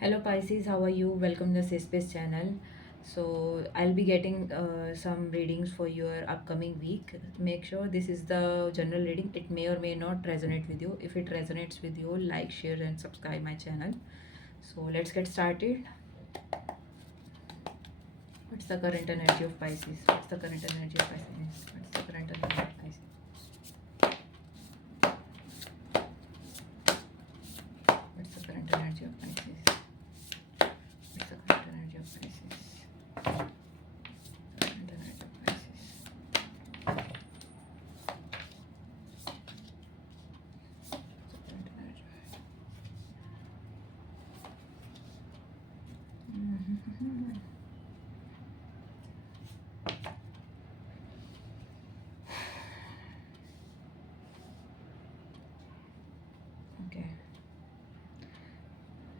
Hello Pisces, how are you? Welcome to the Safe Space channel. So I'll be getting some readings for your upcoming week. Make sure this is the general reading. It may or may not resonate with you. If it resonates with you, like, share, and subscribe my channel. So let's get started. What's the current energy of Pisces? What's the current energy of Pisces? What's the current energy of Pisces? What's the current energy of Pisces? What's the current energy of Pisces? Current energy of Pisces. Current energy. Okay.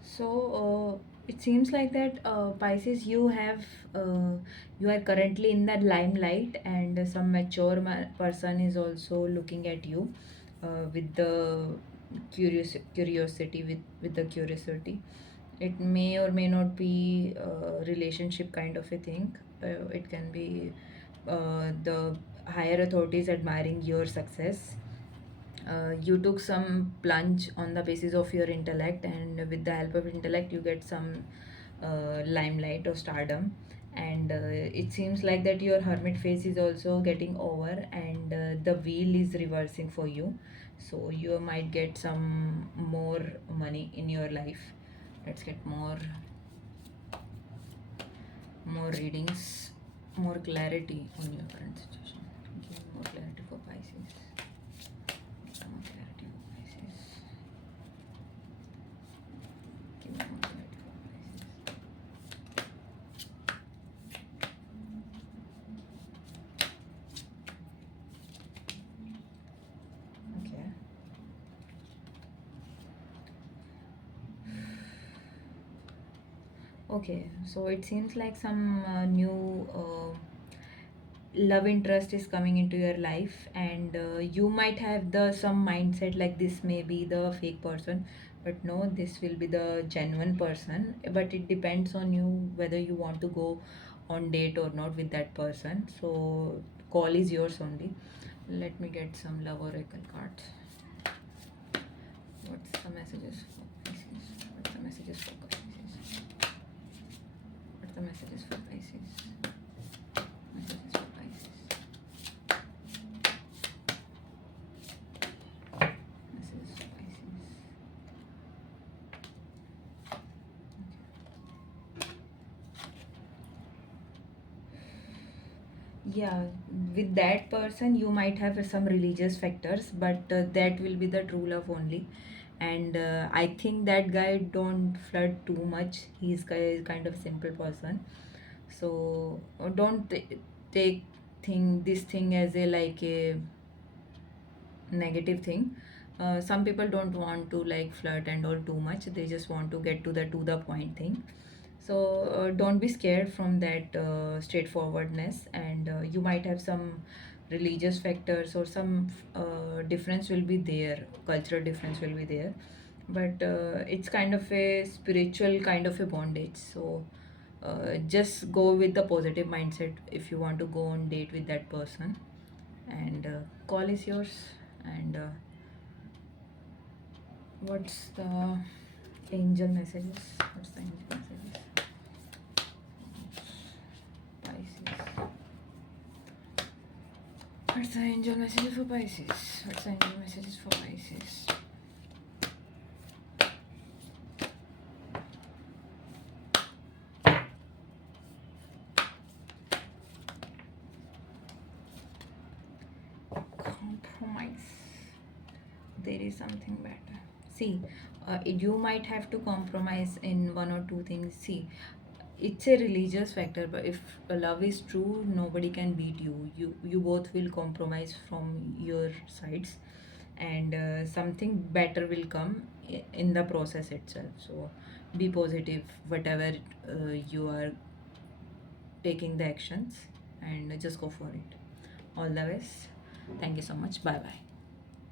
So it seems like that Pisces, you are currently in that limelight, and some mature person is also looking at you with the curiosity, with the curiosity. It may or may not be a relationship kind of a thing. It can be the higher authorities admiring your success. You took some plunge on the basis of your intellect, and with the help of intellect you get some limelight or stardom. And it seems like that your hermit phase is also getting over, and the wheel is reversing for you, so you might get some more money in your life. Let's get more readings, more clarity on your current situation. Give me more clarity for Pisces. More clarity for Pisces. Give me more clarity for Pisces. Okay. Okay, so it seems like some new love interest is coming into your life, and you might have the some mindset like this may be the fake person, but no, this will be the genuine person. But it depends on you whether you want to go on date or not with that person. So call is yours only. Let me get some love oracle cards. What's the messages for Pisces? What's the messages for Pisces? What's the messages for Pisces? Messages for Pisces. Messages for Pisces. Yeah, with that person you might have some religious factors, but that will be the true love only. And I think that guy don't flirt too much. He's kind of simple person. So don't take this thing as a like a negative thing. Some people don't want to like flirt and all too much. They just want to get to the point thing. So don't be scared from that straightforwardness, and you might have some religious factors or some difference will be there, cultural difference will be there, but it's kind of a spiritual kind of a bondage. So just go with the positive mindset if you want to go on date with that person. And call is yours. And what's the angel messages? What's the angel messages? Pisces. What's the angel messages for Pisces? What's the angel messages for Pisces? Compromise. There is something better. See, you might have to compromise in one or two things. See, it's a religious factor, but if love is true, nobody can beat you. You both will compromise from your sides, and something better will come in the process itself. So be positive, whatever you are taking the actions, and just go for it. All the best. Thank you so much. Bye bye.